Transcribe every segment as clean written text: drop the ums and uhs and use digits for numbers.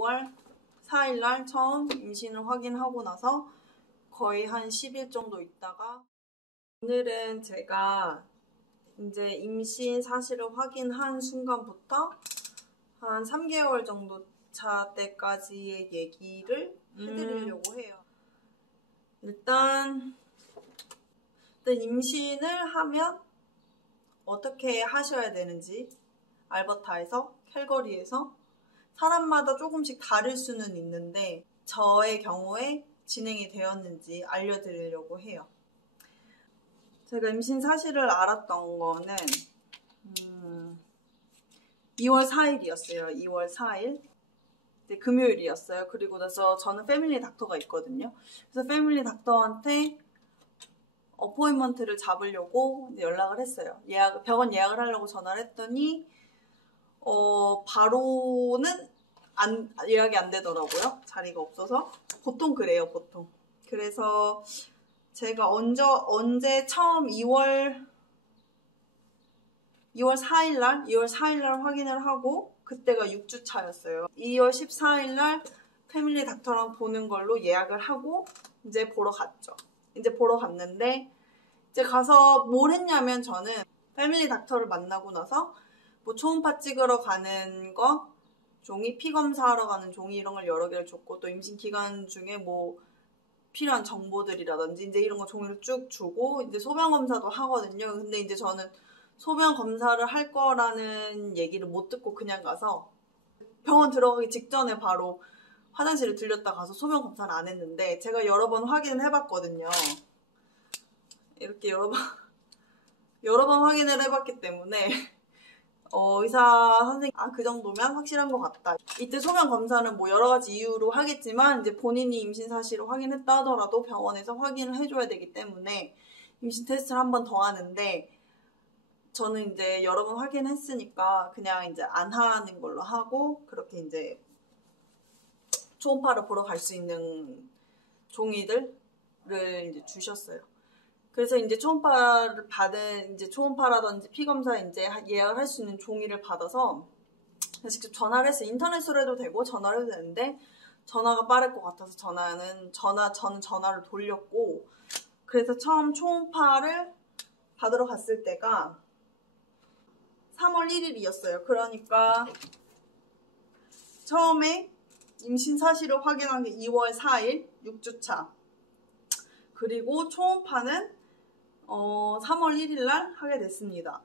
6월 4일날 처음 임신을 확인하고 나서 거의 한 10일 정도 있다가 오늘은 제가 이제 임신 사실을 확인한 순간부터 한 3개월 정도 차 때까지의 얘기를 해드리려고 해요. 일단 임신을 하면 어떻게 하셔야 되는지 알버타에서, 캘거리에서 사람마다 조금씩 다를 수는 있는데 저의 경우에 진행이 되었는지 알려드리려고 해요. 제가 임신 사실을 알았던 거는 2월 4일이었어요. 2월 4일. 금요일이었어요. 그리고 나서 저는 패밀리 닥터가 있거든요. 그래서 패밀리 닥터한테 어포인먼트를 잡으려고 연락을 했어요. 병원 예약을 하려고 전화를 했더니 바로는 예약이 안 되더라고요. 자리가 없어서. 보통 그래요, 보통. 그래서 제가 언제 처음 2월 4일날 확인을 하고 그때가 6주 차였어요. 2월 14일날 패밀리 닥터랑 보는 걸로 예약을 하고 이제 보러 갔죠. 이제 보러 갔는데 이제 가서 뭘 했냐면 저는 패밀리 닥터를 만나고 나서 뭐 초음파 찍으러 가는 거 종이, 피 검사하러 가는 종이 이런 걸 여러 개를 줬고 또 임신 기간 중에 뭐 필요한 정보들이라든지 이제 이런 거 종이를 쭉 주고 이제 소변 검사도 하거든요. 근데 이제 저는 소변 검사를 할 거라는 얘기를 못 듣고 그냥 가서 병원 들어가기 직전에 바로 화장실을 들렸다 가서 소변 검사를 안 했는데 제가 여러 번 확인을 해봤거든요. 이렇게 여러 번 확인을 해봤기 때문에 의사 선생님 그 정도면 확실한 것 같다. 이때 소변 검사는 뭐 여러 가지 이유로 하겠지만 이제 본인이 임신 사실을 확인했다 하더라도 병원에서 확인을 해줘야 되기 때문에 임신 테스트를 한 번 더 하는데 저는 이제 여러 번 확인했으니까 그냥 이제 안 하는 걸로 하고 그렇게 이제 초음파를 보러 갈 수 있는 종이들을 이제 주셨어요. 그래서 이제 초음파를 받은 이제 초음파라든지 피 검사 이제 예약을 할 수 있는 종이를 받아서 직접 전화를 했어요. 인터넷으로 해도 되고 전화를 해도 되는데 전화가 빠를 것 같아서 저는 전화를 돌렸고 그래서 처음 초음파를 받으러 갔을 때가 3월 1일이었어요. 그러니까 처음에 임신 사실을 확인한 게 2월 4일 6주차 그리고 초음파는 3월 1일 날 하게 됐습니다.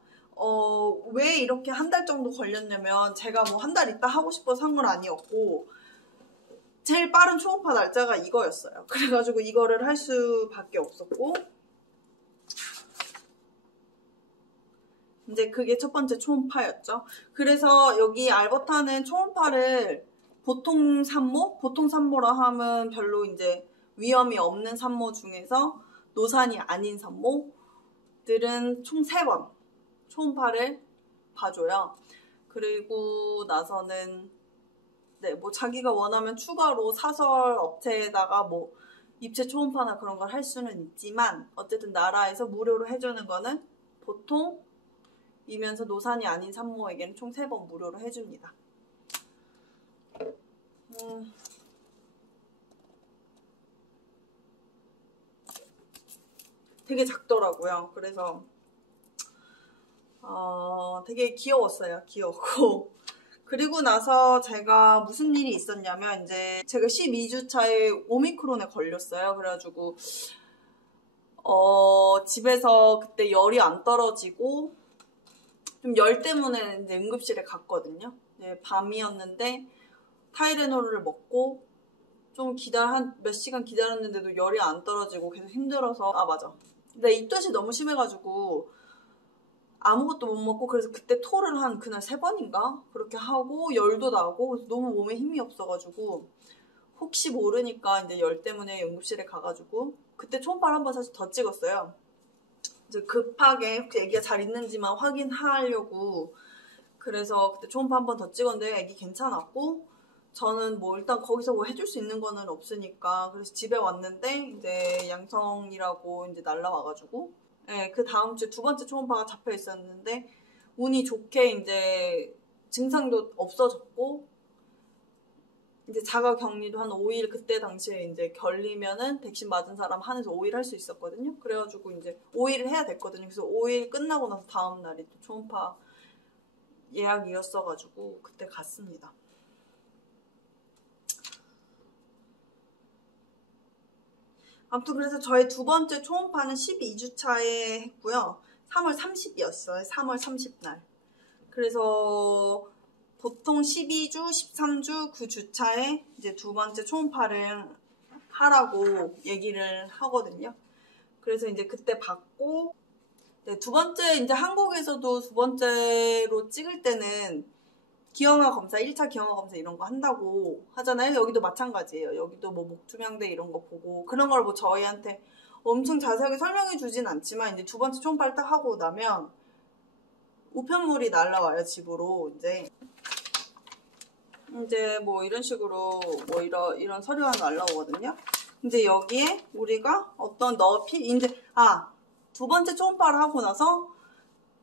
왜 이렇게 한 달 정도 걸렸냐면 제가 뭐 한 달 있다 하고 싶어서 한 건 아니었고 제일 빠른 초음파 날짜가 이거였어요. 그래가지고 이거를 할 수밖에 없었고 이제 그게 첫 번째 초음파였죠. 그래서 여기 알버타는 초음파를 보통 산모라 하면 별로 이제 위험이 없는 산모 중에서 노산이 아닌 산모들은 총 3번 초음파를 봐줘요. 그리고 나서는 뭐 자기가 원하면 추가로 사설 업체에다가 뭐 입체 초음파나 그런 걸 할 수는 있지만 어쨌든 나라에서 무료로 해주는 거는 보통이면서 노산이 아닌 산모에게는 총 3번 무료로 해줍니다. 되게 작더라고요. 그래서 되게 귀여웠어요. 귀엽고 그리고 나서 제가 무슨 일이 있었냐면 이제 제가 12주 차에 오미크론에 걸렸어요. 그래가지고 집에서 그때 열이 안 떨어지고 좀 열 때문에 이제 응급실에 갔거든요. 이제 밤이었는데 타이레놀을 먹고 좀 한 몇 시간 기다렸는데도 열이 안 떨어지고 계속 힘들어서 맞아. 근데 입덧이 너무 심해가지고 아무것도 못 먹고 그래서 그때 토를 한 그날 3번인가 그렇게 하고 열도 나고 그래서 너무 몸에 힘이 없어가지고 혹시 모르니까 이제 열 때문에 응급실에 가가지고 그때 초음파를 한번 사실 더 찍었어요. 이제 급하게 혹시 애기가 잘 있는지만 확인하려고 그래서 그때 초음파 한번 더 찍었는데 애기 괜찮았고 저는 뭐 일단 거기서 뭐 해줄 수 있는 거는 없으니까 그래서 집에 왔는데 이제 양성이라고 이제 날라와가지고 그 다음 주 2번째 초음파가 잡혀 있었는데 운이 좋게 이제 증상도 없어졌고 이제 자가 격리도 한 5일 그때 당시에 이제 결리면은 백신 맞은 사람 한에서 5일 할 수 있었거든요. 그래가지고 이제 5일을 해야 됐거든요. 그래서 5일 끝나고 나서 다음 날이 또 초음파 예약이었어가지고 그때 갔습니다. 아무튼 그래서 저의 두 번째 초음파는 12주차에 했고요. 3월 30일이었어요. 3월 30날. 그래서 보통 12주, 13주 그 주차에 이제 두 번째 초음파를 하라고 얘기를 하거든요. 그래서 이제 그때 받고, 네, 두 번째 이제 한국에서도 두 번째로 찍을 때는 기형아 검사, 1차 기형아 검사 이런 거 한다고 하잖아요. 여기도 마찬가지예요. 여기도 뭐 목투명대 이런 거 보고 그런 걸 뭐 저희한테 엄청 자세하게 설명해 주진 않지만 이제 두 번째 초음파를 딱 하고 나면 우편물이 날라와요, 집으로. 이제 뭐 이런 식으로 뭐 이런 서류가 날라오거든요. 이제 여기에 우리가 어떤 이제 두 번째 초음파를 하고 나서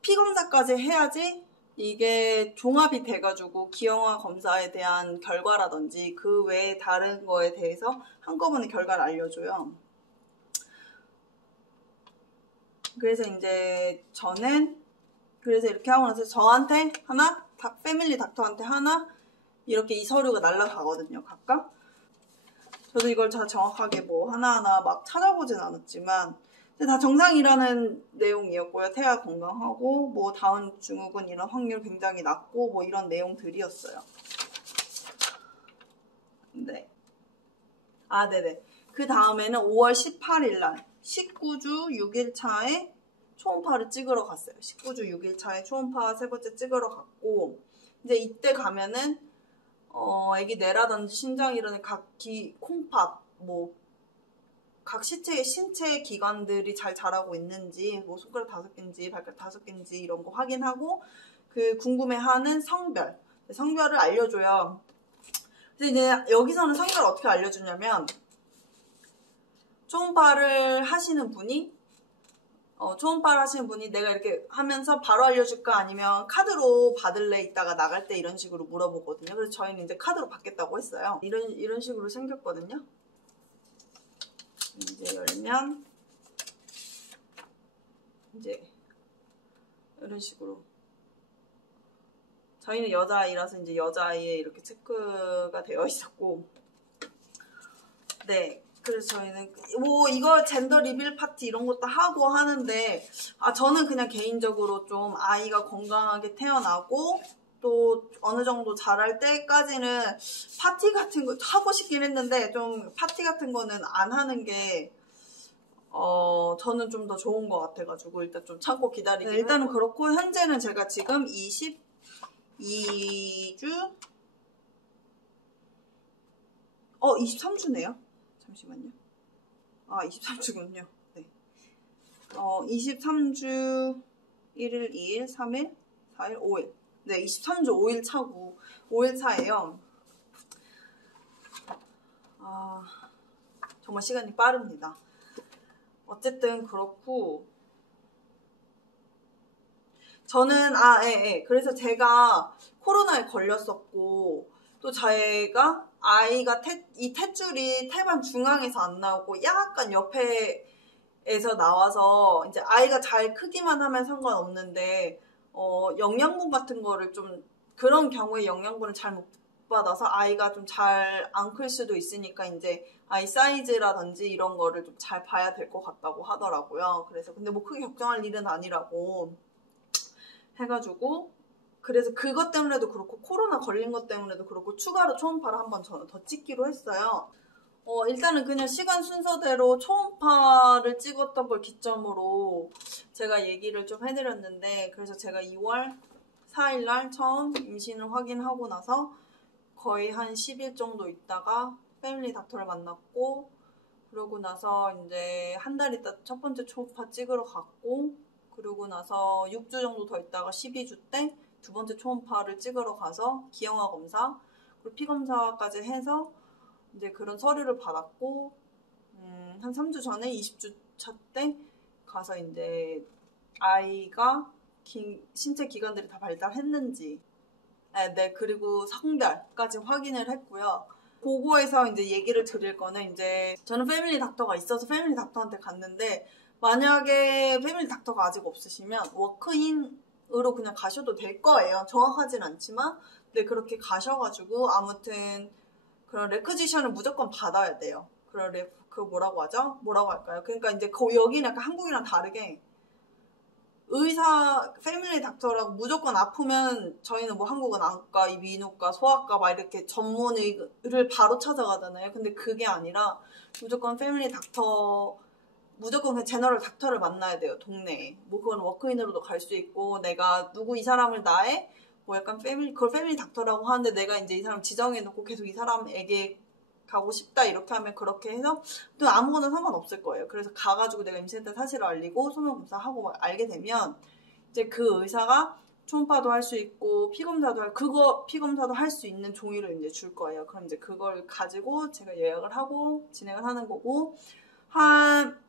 피 검사까지 해야지 이게 종합이 돼가지고 기형아 검사에 대한 결과라든지 그 외에 다른 거에 대해서 한꺼번에 결과를 알려줘요. 그래서 이제 저는 그래서 이렇게 하고 나서 저한테 하나, 패밀리 닥터한테 하나 이렇게 이 서류가 날라가거든요, 각각. 저도 이걸 다 정확하게 뭐 하나하나 막 찾아보진 않았지만 다 정상이라는 내용이었고요. 태아 건강하고 뭐 다운 증후군 이런 확률 굉장히 낮고 뭐 이런 내용들이었어요. 네. 네네. 그 다음에는 5월 18일 날 19주 6일차에 초음파를 찍으러 갔어요. 19주 6일차에 초음파 세 번째 찍으러 갔고 이제 이때 가면은 애기 뇌라든지 심장 이런 콩팥 뭐 각 신체 기관들이 잘 자라고 있는지 뭐 손가락 5개인지 발가락 5개인지 이런 거 확인하고 그 궁금해하는 성별을 알려줘요. 근데 이제 여기서는 성별을 어떻게 알려주냐면 초음파를 하시는 분이 내가 이렇게 하면서 바로 알려줄까 아니면 카드로 받을래 이따가 나갈 때 이런 식으로 물어보거든요. 그래서 저희는 이제 카드로 받겠다고 했어요. 이런 식으로 생겼거든요. 이제 열면 이제 이런 식으로 저희는 여자아이라서 이제 여자아이에 이렇게 체크가 되어 있었고 네. 그래서 저희는 뭐 이거 젠더 리빌 파티 이런 것도 하고 하는데 저는 그냥 개인적으로 좀 아이가 건강하게 태어나고 또 어느 정도 자랄 때까지는 파티 같은 거 하고 싶긴 했는데 좀 파티 같은 거는 안 하는 게 저는 좀 더 좋은 것 같아가지고 일단 좀 참고 기다리기. 네, 일단은 그렇고 현재는 제가 지금 22주 23주네요. 잠시만요. 23주군요. 네. 23주 1일, 2일, 3일, 4일, 5일. 네, 23주 5일 차고 5일 차예요. 정말 시간이 빠릅니다. 어쨌든 그렇고 저는 그래서 제가 코로나에 걸렸었고 또 제가 아이가 이 탯줄이 태반 중앙에서 안 나오고 약간 옆에에서 나와서 이제 아이가 잘 크기만 하면 상관없는데 영양분 같은 거를 좀 그런 경우에 영양분을 잘 못 받아서 아이가 좀 잘 안 클 수도 있으니까 이제 아이 사이즈라든지 이런 거를 좀 잘 봐야 될 것 같다고 하더라고요. 그래서 근데 뭐 크게 걱정할 일은 아니라고 해가지고 그래서 그것 때문에도 그렇고 코로나 걸린 것 때문에도 그렇고 추가로 초음파를 한번 저는 더 찍기로 했어요. 일단은 그냥 시간 순서대로 초음파를 찍었던 걸 기점으로 제가 얘기를 좀 해드렸는데 그래서 제가 2월 4일 날 처음 임신을 확인하고 나서 거의 한 10일 정도 있다가 패밀리 닥터를 만났고 그러고 나서 이제 한 달 있다 첫 번째 초음파 찍으러 갔고 그러고 나서 6주 정도 더 있다가 12주 때 두 번째 초음파를 찍으러 가서 기형아 검사 그리고 피 검사까지 해서 이제 그런 서류를 받았고 한 3주 전에 20주 차 때 가서 이제 아이가 신체 기관들이 다 발달했는지 네 그리고 성별까지 확인을 했고요. 그거에서 이제 얘기를 드릴 거는 이제 저는 패밀리 닥터가 있어서 패밀리 닥터한테 갔는데 만약에 패밀리 닥터가 아직 없으시면 워크인으로 그냥 가셔도 될 거예요. 정확하진 않지만 근데 그렇게 가셔가지고 아무튼 그런 레크지션을 무조건 받아야 돼요. 그런 그 뭐라고 하죠? 뭐라고 할까요? 그러니까 이제 여기는 약간 한국이랑 다르게 의사, 패밀리 닥터라고 무조건 아프면 저희는 뭐 한국은 안과, 민후과, 소아과 막 이렇게 전문의를 바로 찾아가잖아요. 근데 그게 아니라 무조건 패밀리 닥터, 무조건 그냥 제너럴 닥터를 만나야 돼요. 동네에. 뭐 그건 워크인으로도 갈 수 있고 내가 누구 이 사람을 나의 뭐 약간 그걸 패밀리 닥터라고 하는데 내가 이제 이 사람 지정해놓고 계속 이 사람에게 가고 싶다 이렇게 하면 그렇게 해서 또 아무거나 상관없을 거예요. 그래서 가가지고 내가 임신했다는 사실을 알리고 소변검사하고 막 알게 되면 이제 그 의사가 초음파도 할 수 있고 피검사도 할 수 있는 종이를 이제 줄 거예요. 그럼 이제 그걸 가지고 제가 예약을 하고 진행을 하는 거고 한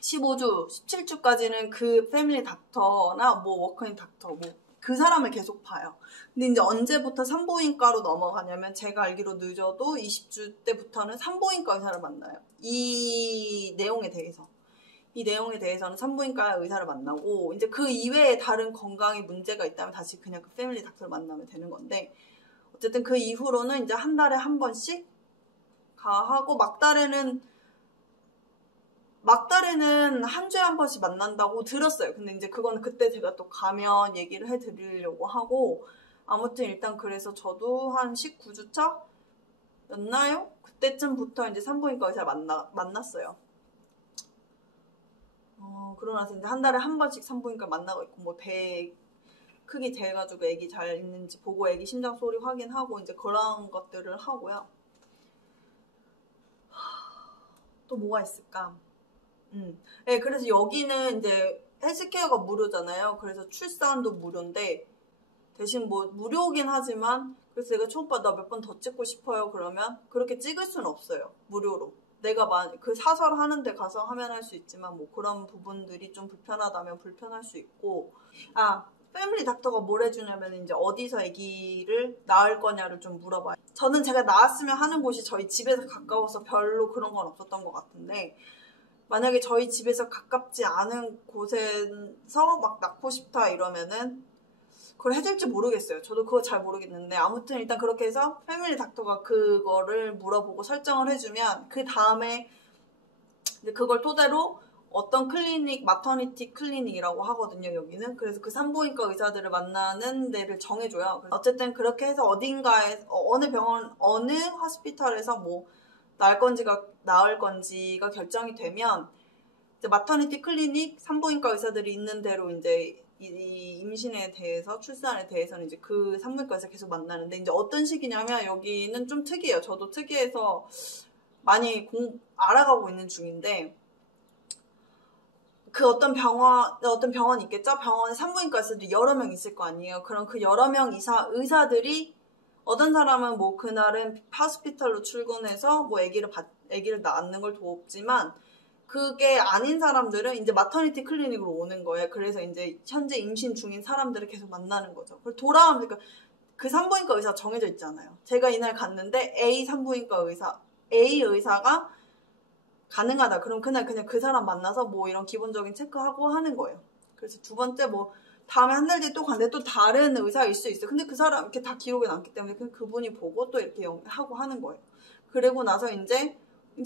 15주, 17주까지는 그 패밀리 닥터나 뭐 워크인 닥터 뭐 그 사람을 계속 봐요. 근데 이제 언제부터 산부인과로 넘어가냐면 제가 알기로 늦어도 20주 때부터는 산부인과 의사를 만나요. 이 내용에 대해서는 산부인과 의사를 만나고 이제 그 이외에 다른 건강에 문제가 있다면 다시 그냥 그 패밀리 닥터를 만나면 되는 건데 어쨌든 그 이후로는 이제 한 달에 한 번씩 하고 막달에는 한 주에 한 번씩 만난다고 들었어요. 근데 이제 그거는 그때 제가 또 가면 얘기를 해드리려고 하고 아무튼 일단 그래서 저도 한 19주차 였나요? 그때쯤부터 이제 산부인과 의사를 만났어요. 그러고 나서 이제 한 달에 한 번씩 산부인과 만나고 있고 뭐 배 크기 재가지고 애기 잘 있는지 보고 애기 심장 소리 확인하고 이제 그런 것들을 하고요. 또 뭐가 있을까? 네, 그래서 여기는 이제 헬스케어가 무료잖아요. 그래서 출산도 무료인데 대신 뭐 무료긴 하지만 그래서 내가 초오빠 나 몇 번 더 찍고 싶어요 그러면 그렇게 찍을 수는 없어요. 무료로. 내가 그 사설 하는 데 가서 하면 할 수 있지만 뭐 그런 부분들이 좀 불편하다면 불편할 수 있고 패밀리 닥터가 뭘 해주냐면 이제 어디서 아기를 낳을 거냐를 좀 물어봐요. 저는 제가 낳았으면 하는 곳이 저희 집에서 가까워서 별로 그런 건 없었던 것 같은데 만약에 저희 집에서 가깝지 않은 곳에서 막 낳고 싶다 이러면은 그걸 해줄지 모르겠어요. 저도 그거 잘 모르겠는데 아무튼 일단 그렇게 해서 패밀리 닥터가 그거를 물어보고 설정을 해주면 그 다음에 그걸 토대로 어떤 클리닉, 마터니티 클리닉이라고 하거든요, 여기는. 그래서 그 산부인과 의사들을 만나는 데를 정해줘요. 어쨌든 그렇게 해서 어딘가에, 어느 병원, 어느 호스피털에서 뭐, 나을 건지가 결정이 되면, 이제 마터니티 클리닉, 산부인과 의사들이 있는 대로 이제 이 임신에 대해서, 출산에 대해서는 이제 그 산부인과 의사 계속 만나는데, 이제 어떤 식이냐면 여기는 좀 특이해요. 저도 특이해서 많이 알아가고 있는 중인데, 그 어떤 병원 있겠죠? 병원에 산부인과 의사들이 여러 명 있을 거 아니에요. 그럼 그 여러 명 의사들이 어떤 사람은 뭐 그날은 하스피털로 출근해서 뭐 아기를 낳는 걸 돕지만 그게 아닌 사람들은 이제 마터니티 클리닉으로 오는 거예요. 그래서 이제 현재 임신 중인 사람들을 계속 만나는 거죠. 그리고 돌아오면 그러니까 그 산부인과 의사 정해져 있잖아요. 제가 이날 갔는데 A 의사가 가능하다. 그럼 그날 그냥 그 사람 만나서 뭐 이런 기본적인 체크하고 하는 거예요. 그래서 두 번째 뭐 다음에 한 달 뒤에 또 갔는데 또 다른 의사일 수 있어요. 근데 그 사람 이렇게 다 기록에 남기 때문에 그분이 보고 또 이렇게 하고 하는 거예요. 그리고 나서 이제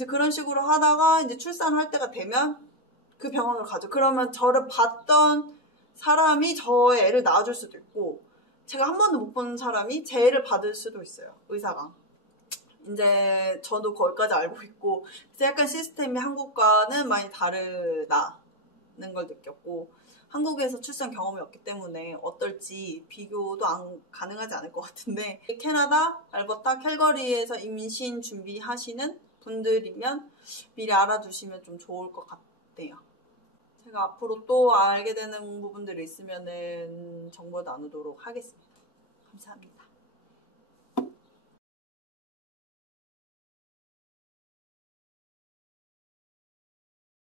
그런 식으로 하다가 이제 출산할 때가 되면 그 병원을 가죠. 그러면 저를 봤던 사람이 저의 애를 낳아줄 수도 있고 제가 한 번도 못 본 사람이 제 애를 받을 수도 있어요. 의사가. 이제 저도 거기까지 알고 있고 그래서 약간 시스템이 한국과는 많이 다르다는 걸 느꼈고 한국에서 출산 경험이 없기 때문에 어떨지 비교도 가능하지 않을 것 같은데 캐나다, 알버타, 캘거리에서 임신 준비하시는 분들이면 미리 알아두시면 좀 좋을 것 같아요. 제가 앞으로 또 알게 되는 부분들이 있으면 정보 나누도록 하겠습니다. 감사합니다.